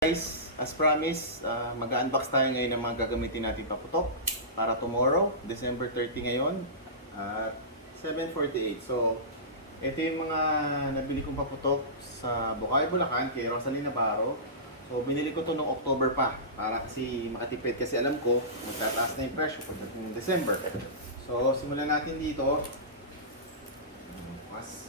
Guys, as promised, mag-unbox tayo ngayon ng mga gagamitin natin paputok para tomorrow, December 30 ngayon at 7:48. So, ito yung mga nabili kong paputok sa Bukawi, Bulacan kay Rosalie Navarro. So, binili ko to noong October pa para kasi makatipid kasi alam ko magtataas na yung presyo pagdating ng December. So, simulan natin dito. Bukas.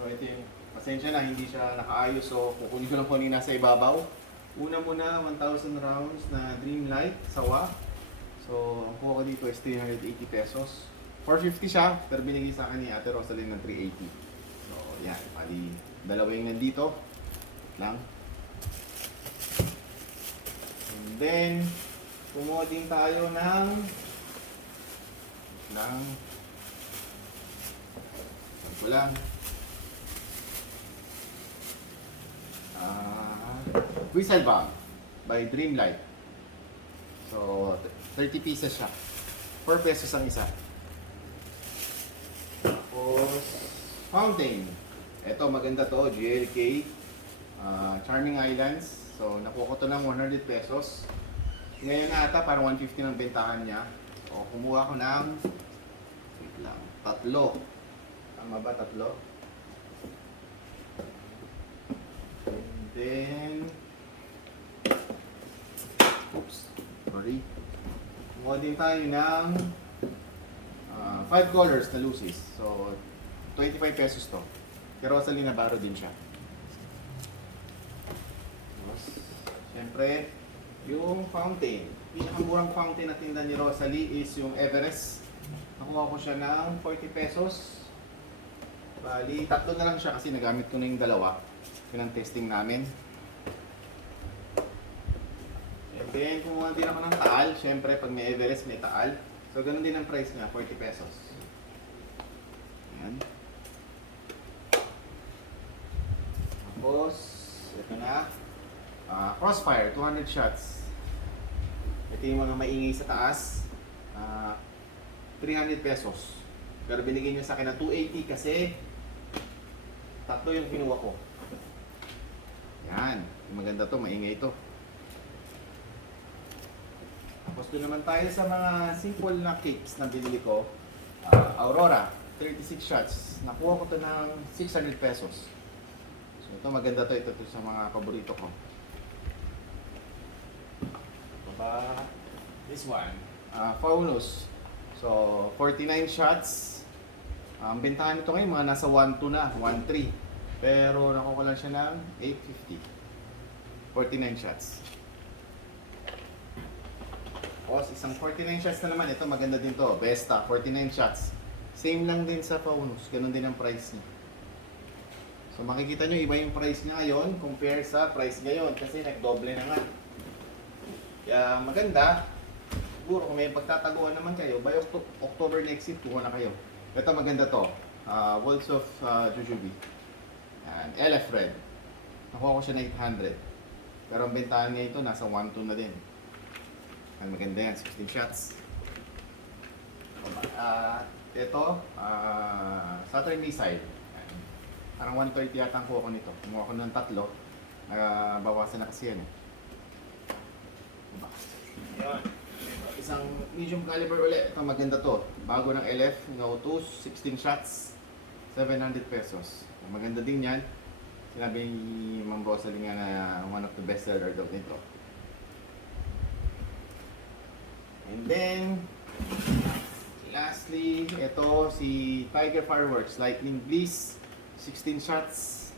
So, ito yung pasensya na hindi siya nakaayos, so kukunin ko lang kung ano yung nasa ibabaw. Una muna, 1,000 rounds na Dreamlight sawa. So, ang kuha ko dito is 380 pesos. 450 siya, pero binigay sa akin ni Ate Rosalie ng 380. So, yan. Pali, dalawa yung nandito. Lang. And then, kumuha din tayo ng ko lang. Whistle Bag by Dreamlight. So, 30 pieces siya. 4 pesos ang isa. Tapos, fountain. Ito, maganda to. GLK. Charming Islands. So, nakuha ko to ng 100 pesos. Ngayon na ata, parang 150 ng bentahan niya. So, kumuha ko ng wait lang, tatlo. Tama ba? Tatlo? And then, oops, sorry. Kumuha din tayo ng 5 colors na Lucis. So, 25 pesos to. Pero Rosalie Navarro din siya. Tapos, siyempre, yung fountain. Pinakamurang fountain na tinda ni Rosalie is yung Everest. Nakuha ko siya ng 40 pesos. Bali, tatlo na lang siya kasi nagamit ko na yung dalawa. Yun ang testing namin. And then, kumuha din ako ng taal. Siyempre, pag may Everest, may taal. So, ganun din ang price niya, 40 pesos. Ayan. Tapos, ito na. Crossfire, 200 shots. Ito yung mga maingay sa taas. 300 pesos. Pero binigyan niya sa akin ng 280 kasi tatlo yung kinuha ko. Yan. Maganda to, maingay ito. Tapos doon naman tayo sa mga simple na cakes na binili ko. Aurora, 36 shots. Nakuha ko to ng 600 pesos. So ito maganda to, ito sa mga paborito ko. Ito ba? This one. Faunus. So 49 shots. Ang bentahan nito ngayon mga nasa 1.2 na, 1.3. Pero nakuha ko lang siya ng 850. 49 shots. Tapos isang 49 shots na naman. Ito maganda din to. Besta, 49 shots. Same lang din sa Faunus. Ganun din ang price niya. So makikita nyo iba yung price niya ngayon compare sa price ngayon. Kasi nagdoble na nga. Kaya maganda. Siguro kung may pagtataguan naman kayo, by October next year, kuha na kayo. Ito maganda to. Walls of Jujube. And LF Red. Nakuha ko siya na 800. Pero ang bentahan niya ito, nasa 1.2 na din. Ang maganda yan, 16 shots. Ito, Saturn Missile. Parang 130 yata ang kuha ko nito. Kumuha ko ng tatlo. Bawasan na kasi yan. Ayan. Isang medium caliber ulit. Ito maganda to. Bago ng LF, No 2, 16 shots, 700 pesos. Maganda din yan. Sinabi ni Ma'am Rosalie nga na one of the best seller daw nito. And then, lastly, ito si Tiger Fireworks Lightning Bliss, 16 shots,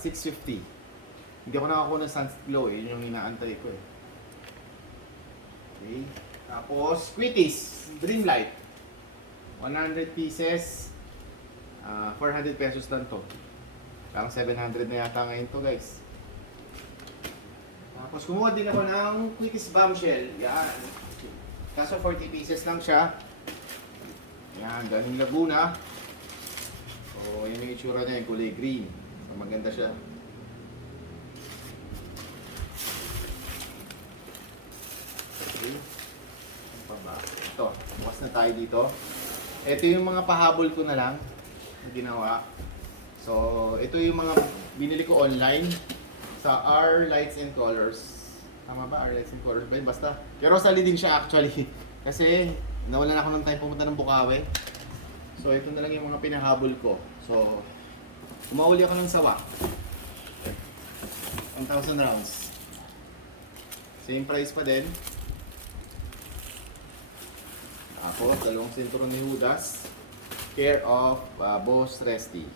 650. Hindi ako nakakuha ng Sunset Glow eh. Yun yung inaantay ko eh. Okay. Tapos, Quitties, Dreamlight. 100 pieces. 400 pesos lang to. Parang 700 na yata ngayon to guys. Tapos, kumuha din ako ng Quitties Bombshell. Yan. Kaso 40 pieces lang siya. Yan, galing Laguna. So, yun yung itsura niya, yung kulay green. So, maganda siya. Okay. Ano pa ba? Ito, bukas na tayo dito. Ito yung mga pahabol ko na lang na ginawa. So, ito yung mga binili ko online. sa R Lights and Colors. Tama ba? R Lights and Colors ba yun? Basta. Kay Rosalie din siya actually. Kasi nawalan ako ng time pumunta ng Bukawi. So ito na lang yung mga pinahabol ko. So umauli ako ng sawa. 1,000 rounds. Same price pa din. Tapos dalawang sinturon ni Judas. Care of Boss Resty.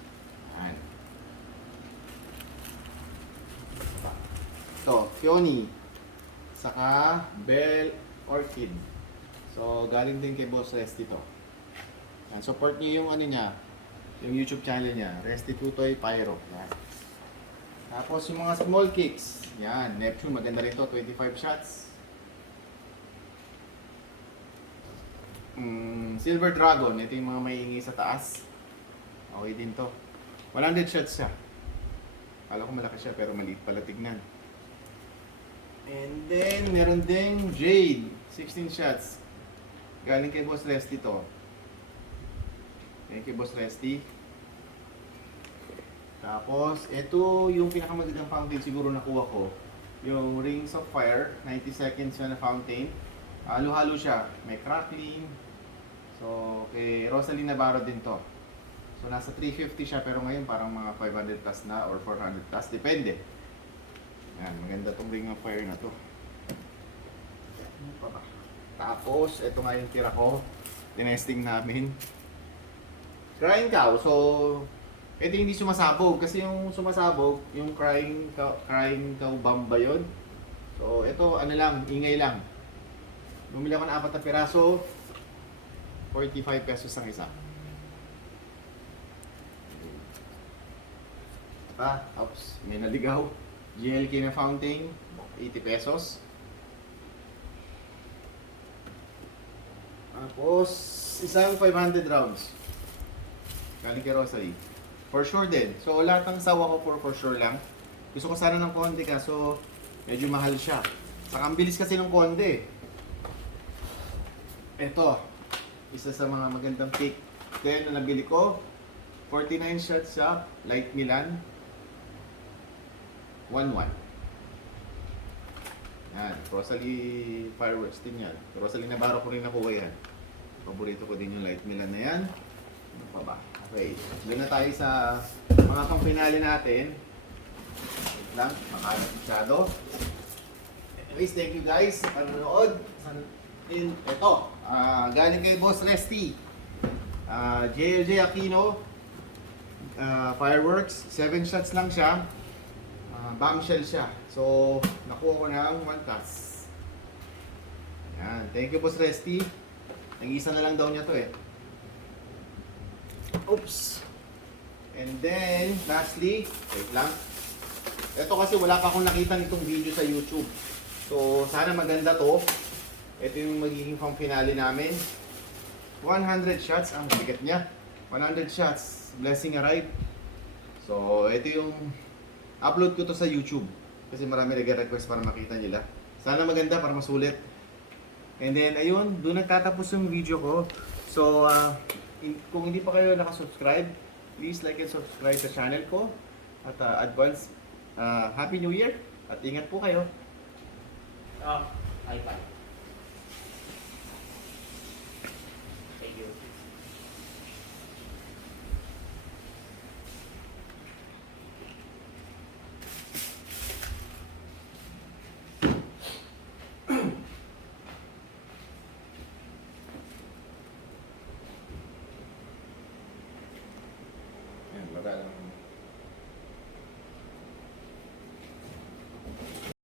Ayan. Ito, Fioni. Saka Bell Orchid. So galing din kay Boss Resty to. Ayan, support niyo yung ano niya, yung YouTube channel niya, Resty Tutoy Pyro. Ayan. Tapos yung mga small kicks. Yan, Neptune, maganda rin to, 25 shots. Silver Dragon, ito yung mga maiingi sa taas. Okay din to. 100 shots siya. Kala ko malaki siya pero maliit pala tignan. And then, meron ding Jade, 16 shots. Galing kay Boss Resty to. Thank you, Boss Resty. Tapos, ito yung pinakamagandang fountain siguro nakuha ko. Yung Rings of Fire, 90 seconds na fountain. Halo-halo siya. May crackling. So, kay Rosalie Navarro din to. So, nasa 350 siya pero ngayon parang mga 500 plus na or 400 plus. Depende. Yan, maganda tong Ring of Fire na to. Ano pa ba? Tapos, ito nga yung tira ko. Tinesting namin. Crying Cow. So, ito hindi sumasabog kasi yung sumasabog, yung crying cow bomb ba yun? So ito ano lang, ingay lang. Bumili ako ng 4 na piraso, 45 pesos ang isa. Oops, may naligaw. GLK na fountain, 80 pesos. Tapos isang 500 rounds. Galing kay Rosalie. For sure din. So lahat ng sawa ko for sure lang. Gusto ko sana ng konde kaso medyo mahal siya. Saka ang bilis kasi ng konde. Ito, isa sa mga magandang pick. Then na nabili ko, 49 shots siya, Light Milan. 1-1. Yan, Rosalie Fireworks din yan. Rosalie Navarro ko rin nakuha yan. Paborito ko din yung Light Milan na yan. Ano pa ba? Okay, doon na tayo sa mga pang-finale natin. Wait lang, makalat masyado. Anyways, thank you guys sa panonood. Ito, galing kay Boss Resty. JLJ Aquino. Fireworks, 7 shots lang siya. Bombshell siya. So, nakuha ko ng 1 pass. Yan, thank you Boss Resty. Nag-isa na lang daw niya to eh. Oops. And then, lastly, wait lang. Ito kasi wala pa akong nakita nitong video sa YouTube. So, sana maganda to. Ito yung magiging pang finale namin. 100 shots, ang bigat niya. 100 shots, blessing arrived. So, ito yung upload ko to sa YouTube. Kasi marami nag-request para makita nila. Sana maganda para masulit. And then, ayun, doon nagtatapos yung video ko. So, kung hindi pa kayo nakasubscribe, please like and subscribe sa channel ko. At advance, Happy New Year! At ingat po kayo. iPad. Thank you. Ayan, baga lang.